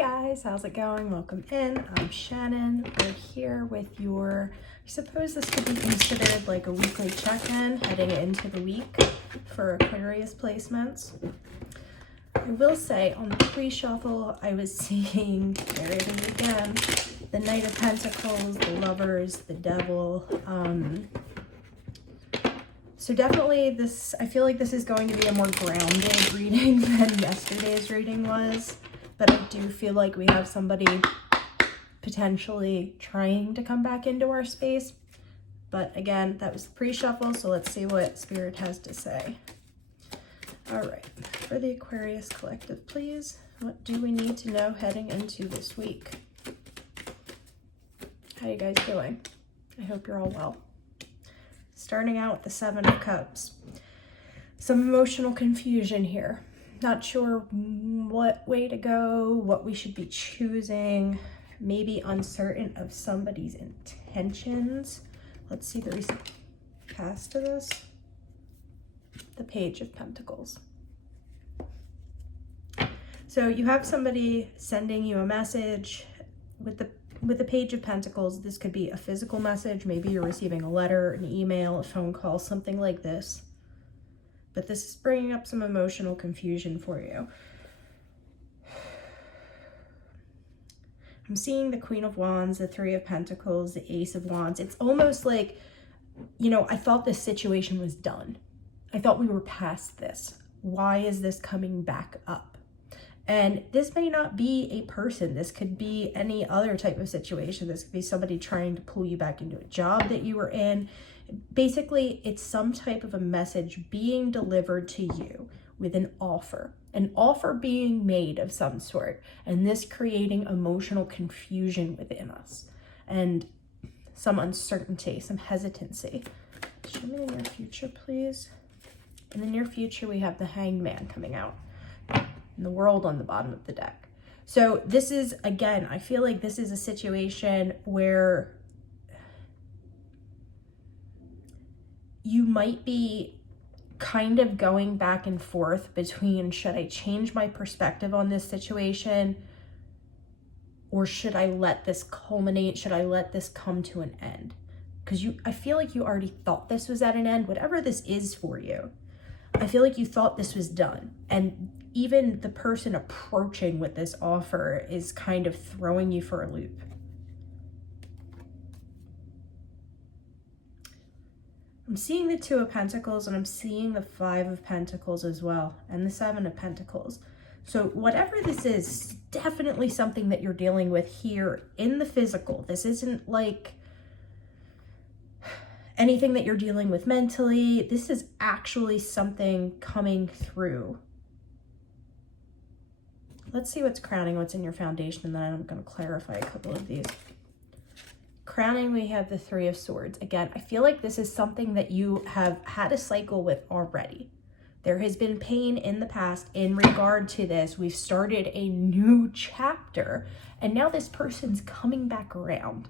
guys, how's it going? Welcome in. I'm Shannon. We're here with your, I suppose this could be considered like a weekly check-in heading into the week for Aquarius placements. I will say on the pre-shuffle, I was seeing, there it is again, the Knight of Pentacles, the Lovers, the Devil. So definitely this, I feel like this is going to be a more grounded reading than yesterday's reading was. But I do feel like we have somebody potentially trying to come back into our space. But again, that was the pre-shuffle, so let's see what Spirit has to say. All right, for the Aquarius Collective, please. What do we need to know heading into this week? How you guys doing? I hope you're all well. Starting out with the Seven of Cups. Some emotional confusion here. Not sure what way to go, what we should be choosing. Maybe uncertain of somebody's intentions. Let's see the recent past to this. The Page of Pentacles. So you have somebody sending you a message with the Page of Pentacles. This could be a physical message. Maybe you're receiving a letter, an email, a phone call, something like this. But this is bringing up some emotional confusion for you. I'm seeing the Queen of Wands, the Three of Pentacles, the Ace of Wands. It's almost like, you know, I thought this situation was done. I thought we were past this. Why is this coming back up? And this may not be a person. This could be any other type of situation. This could be somebody trying to pull you back into a job that you were in. Basically, it's some type of a message being delivered to you with an offer being made of some sort, and this creating emotional confusion within us and some uncertainty, some hesitancy. Show me the near future, please. In the near future, we have the Hanged Man coming out and the World on the bottom of the deck. So this is, again, I feel like this is a situation where you might be kind of going back and forth between, should I change my perspective on this situation, or should I let this culminate? Should I let this come to an end? Because I feel like you already thought this was at an end, whatever this is for you. I feel like you thought this was done. And even the person approaching with this offer is kind of throwing you for a loop. I'm seeing the Two of Pentacles, and I'm seeing the Five of Pentacles as well, and the Seven of Pentacles. So whatever this is, definitely something that you're dealing with here in the physical. This isn't like anything that you're dealing with mentally. This is actually something coming through. Let's see what's crowning, what's in your foundation, and then I'm going to clarify a couple of these. Crowning, we have the Three of Swords. Again, I feel like this is something that you have had a cycle with already. There has been pain in the past in regard to this. We've started a new chapter, and now this person's coming back around.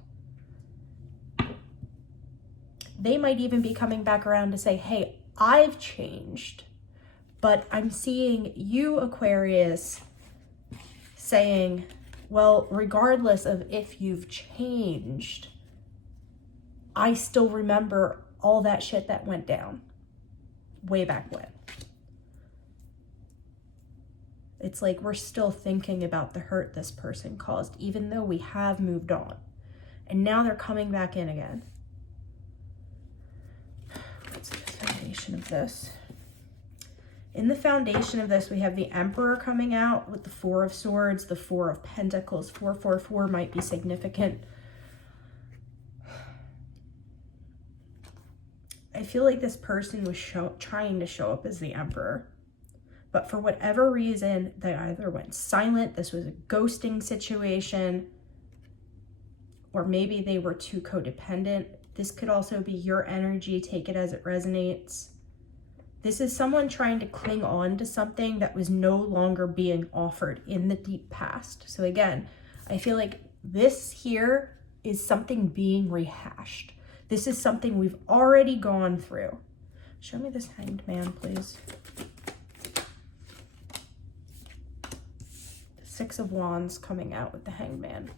They might even be coming back around to say, hey, I've changed. But I'm seeing you, Aquarius, saying, well, regardless of if you've changed, I still remember all that shit that went down way back when. It's like we're still thinking about the hurt this person caused, even though we have moved on. And now they're coming back in again. What's the foundation of this? In the foundation of this, we have the Emperor coming out with the Four of Swords, the Four of Pentacles. 444 might be significant. I feel like this person was trying to show up as the Emperor. But for whatever reason, they either went silent, this was a ghosting situation, or maybe they were too codependent. This could also be your energy, take it as it resonates. This is someone trying to cling on to something that was no longer being offered in the deep past. So again, I feel like this here is something being rehashed. This is something we've already gone through. Show me this Hanged Man, please. The Six of Wands coming out with the Hanged Man.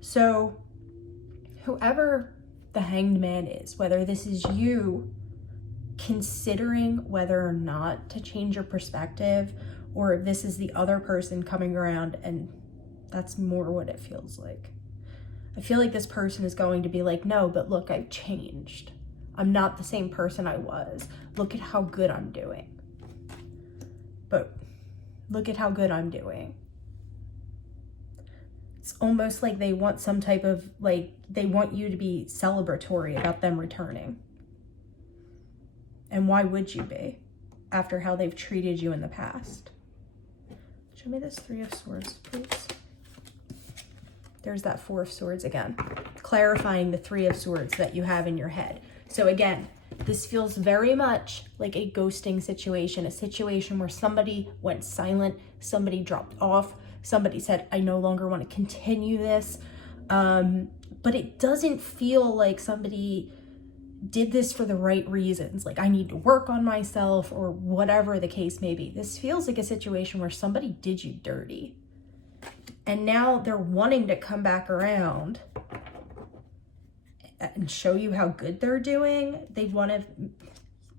So whoever the Hanged Man is, whether this is you considering whether or not to change your perspective, or if this is the other person coming around, and that's more what it feels like. I feel like this person is going to be like, no, but look, I've changed. I'm not the same person I was. Look at how good I'm doing. But look at how good I'm doing. It's almost like they want some type of, like, they want you to be celebratory about them returning. And why would you be after how they've treated you in the past? Show me this Three of Swords, please. There's that Four of Swords again, clarifying the Three of Swords that you have in your head. So again, this feels very much like a ghosting situation, a situation where somebody went silent, somebody dropped off, somebody said, I no longer want to continue this. But it doesn't feel like somebody did this for the right reasons. Like, I need to work on myself or whatever the case may be. This feels like a situation where somebody did you dirty. And now they're wanting to come back around and show you how good they're doing. They want to,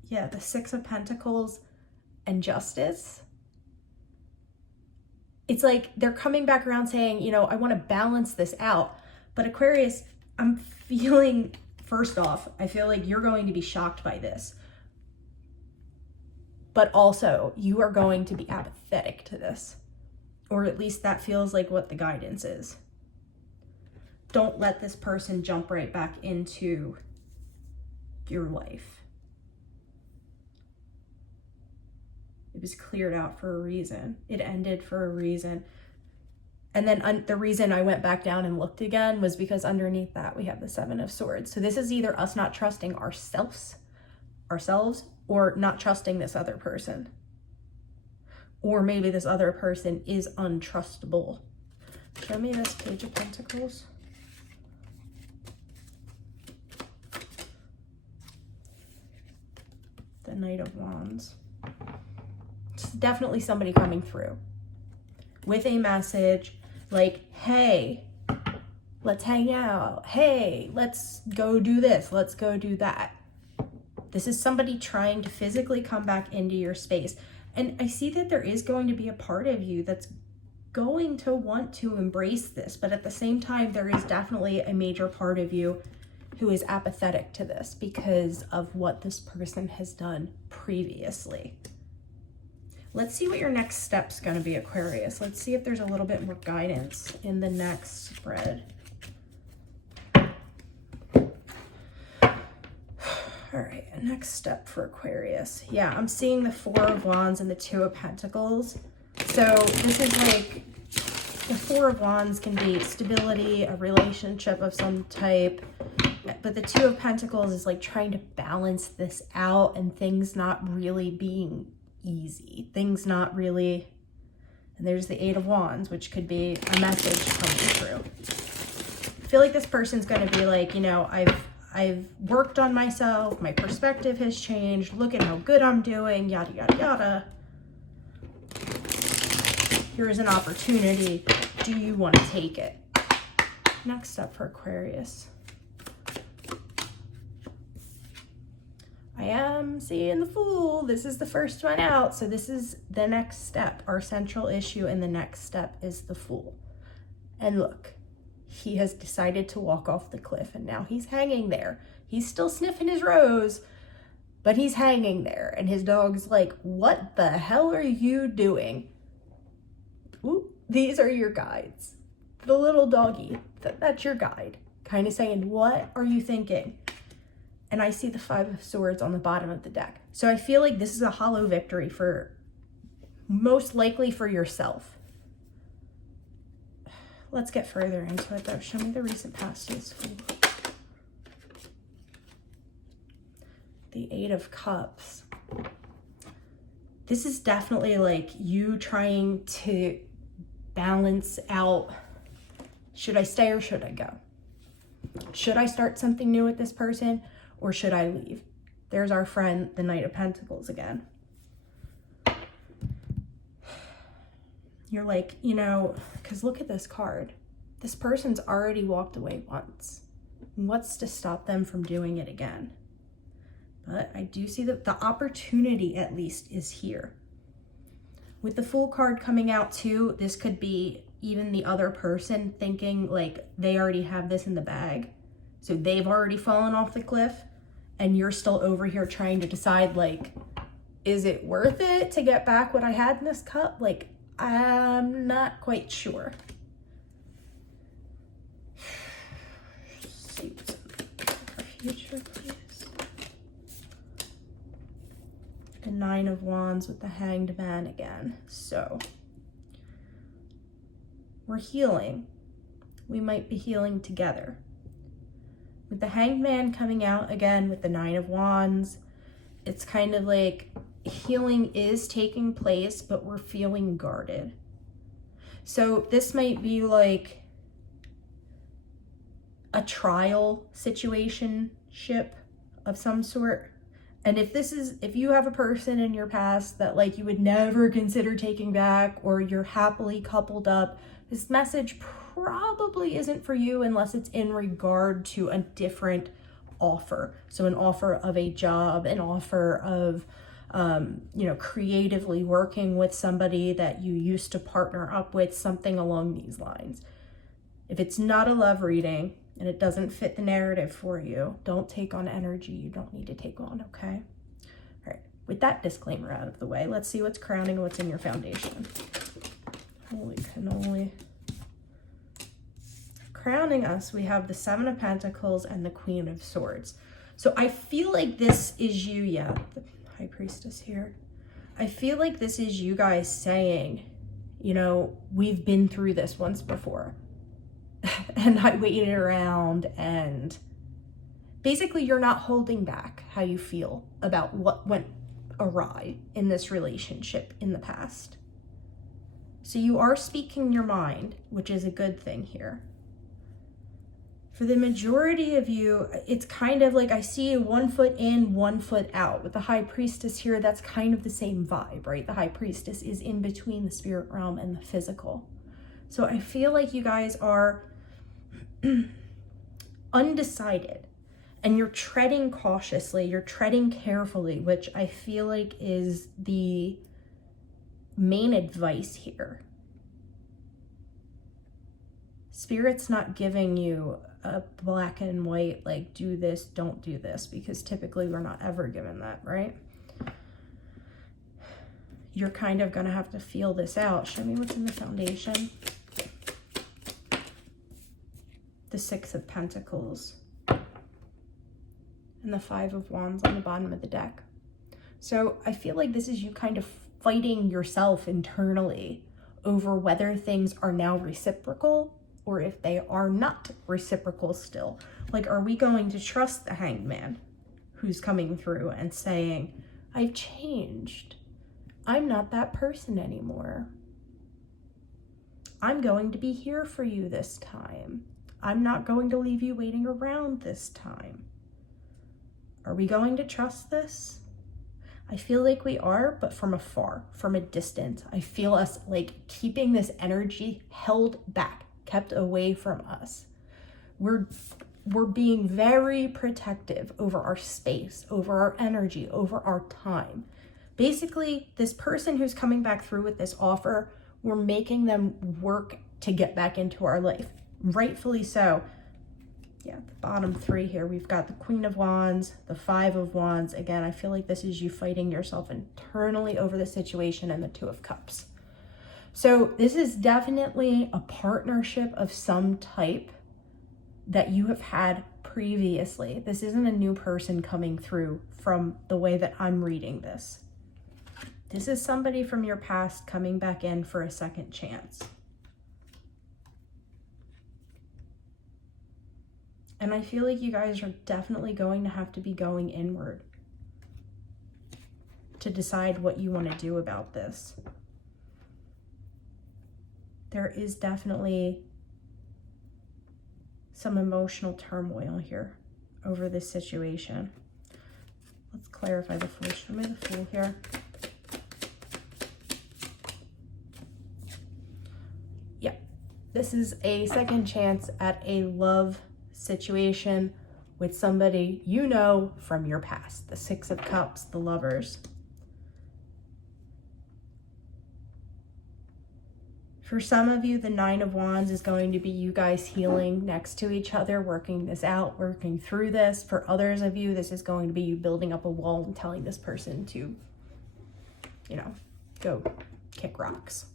yeah, the Six of Pentacles and Justice. It's like they're coming back around saying, you know, I want to balance this out. But Aquarius, I'm feeling, first off, I feel like you're going to be shocked by this. But also, you are going to be apathetic to this. Or at least that feels like what the guidance is. Don't let this person jump right back into your life. It was cleared out for a reason. It ended for a reason. And then the reason I went back down and looked again was because underneath that we have the Seven of Swords. So this is either us not trusting ourselves, or not trusting this other person. Or maybe this other person is untrustable. Show me this Page of Pentacles. The Knight of Wands. It's definitely somebody coming through with a message like, hey, let's hang out. Hey, let's go do this. Let's go do that. This is somebody trying to physically come back into your space. And I see that there is going to be a part of you that's going to want to embrace this. But at the same time, there is definitely a major part of you who is apathetic to this because of what this person has done previously. Let's see what your next step's going to be, Aquarius. Let's see if there's a little bit more guidance in the next spread. All right, next step for Aquarius. Yeah, I'm seeing the Four of Wands and the Two of Pentacles. So this is like, the Four of Wands can be stability, a relationship of some type. But the Two of Pentacles is like trying to balance this out and things not really being easy. Things not really, and there's the Eight of Wands, which could be a message coming through. I feel like this person's going to be like, you know, I've worked on myself. My perspective has changed. Look at how good I'm doing, yada, yada, yada. Here's an opportunity. Do you want to take it? Next up for Aquarius. I am seeing the Fool. This is the first one out. So this is the next step. Our central issue in the next step is the Fool. And look, he has decided to walk off the cliff and now he's hanging there. He's still sniffing his rose, but he's hanging there. And his dog's like, what the hell are you doing? Ooh, these are your guides. The little doggy, that's your guide. Kind of saying, what are you thinking? And I see the Five of Swords on the bottom of the deck. So I feel like this is a hollow victory for, most likely for yourself. Let's get further into it though. Show me the recent past to this Fool. The Eight of Cups. This is definitely like you trying to balance out, should I stay or should I go? Should I start something new with this person or should I leave? There's our friend, the Knight of Pentacles again. You're like, you know, because look at this card. This person's already walked away once. What's to stop them from doing it again? But I do see that the opportunity at least is here. With the Fool card coming out too, this could be even the other person thinking like they already have this in the bag. So they've already fallen off the cliff and you're still over here trying to decide like, is it worth it to get back what I had in this cup? Like, I'm not quite sure. See what's in our future, please. The 9 of Wands with the Hanged Man again. So we're healing. We might be healing together. With the Hanged Man coming out again with the 9 of Wands, it's kind of like healing is taking place, but we're feeling guarded. So this might be like a trial situationship of some sort. And if you have a person in your past that like you would never consider taking back, or you're happily coupled up, this message probably isn't for you unless it's in regard to a different offer. So an offer of a job, an offer of, you know, creatively working with somebody that you used to partner up with, something along these lines. If it's not a love reading and it doesn't fit the narrative for you, don't take on energy you don't need to take on, okay? All right, with that disclaimer out of the way, let's see what's crowning and what's in your foundation. Holy cannoli. Crowning us, we have the 7 of Pentacles and the Queen of Swords. So I feel like this is you, yeah, the High Priestess here. I feel like this is you guys saying, you know, we've been through this once before. And I waited around, and basically you're not holding back how you feel about what went awry in this relationship in the past. So you are speaking your mind, which is a good thing here. For the majority of you, it's kind of like I see 1 foot in, 1 foot out. With the High Priestess here, that's kind of the same vibe, right? The High Priestess is in between the spirit realm and the physical. So I feel like you guys are undecided, and you're treading cautiously, you're treading carefully, which I feel like is the main advice here. Spirit's not giving you a black and white, like do this, don't do this, because typically we're not ever given that, right? You're kind of gonna have to feel this out. Show me what's in the foundation. The 6 of Pentacles and the 5 of Wands on the bottom of the deck. So I feel like this is you kind of fighting yourself internally over whether things are now reciprocal or if they are not reciprocal still. Like, are we going to trust the Hanged Man who's coming through and saying, I've changed. I'm not that person anymore. I'm going to be here for you this time. I'm not going to leave you waiting around this time. Are we going to trust this? I feel like we are, but from afar, from a distance. I feel us like keeping this energy held back, kept away from us. We're being very protective over our space, over our energy, over our time. Basically, this person who's coming back through with this offer, we're making them work to get back into our life. Rightfully so. Yeah, the bottom 3 here, we've got the Queen of Wands, the 5 of Wands. Again, I feel like this is you fighting yourself internally over the situation, and the 2 of Cups. So this is definitely a partnership of some type that you have had previously. This isn't a new person coming through from the way that I'm reading this. This is somebody from your past coming back in for a second chance. And I feel like you guys are definitely going to have to be going inward to decide what you want to do about this. There is definitely some emotional turmoil here over this situation. Let's clarify the Fool. Show me the Fool here. This is a second chance at a love situation with somebody you know from your past. The Six of Cups, the Lovers. For some of you, the Nine of Wands is going to be you guys healing next to each other, working this out, working through this. For others of you, this is going to be you building up a wall and telling this person to, you know, go kick rocks.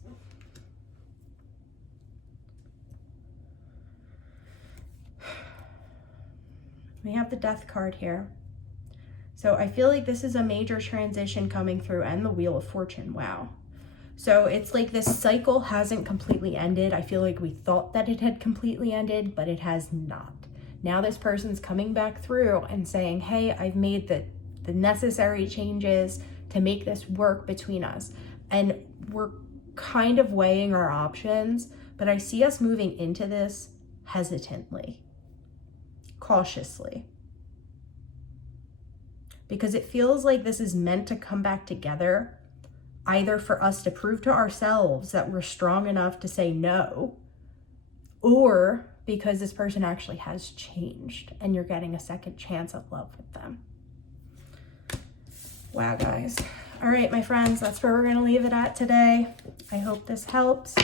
We have the Death card here. So I feel like this is a major transition coming through, and the Wheel of Fortune. Wow. So it's like this cycle hasn't completely ended. I feel like we thought that it had completely ended, but it has not. Now this person's coming back through and saying, hey, I've made the necessary changes to make this work between us. And we're kind of weighing our options, but I see us moving into this hesitantly, cautiously. Because it feels like this is meant to come back together, either for us to prove to ourselves that we're strong enough to say no, or because this person actually has changed and you're getting a second chance at love with them. Wow, guys. All right, my friends, that's where we're going to leave it at today. I hope this helps.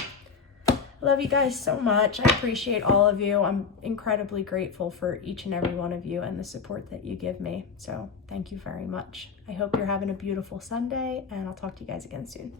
I love you guys so much. I appreciate all of you. I'm incredibly grateful for each and every one of you and the support that you give me. So thank you very much. I hope you're having a beautiful Sunday, and I'll talk to you guys again soon.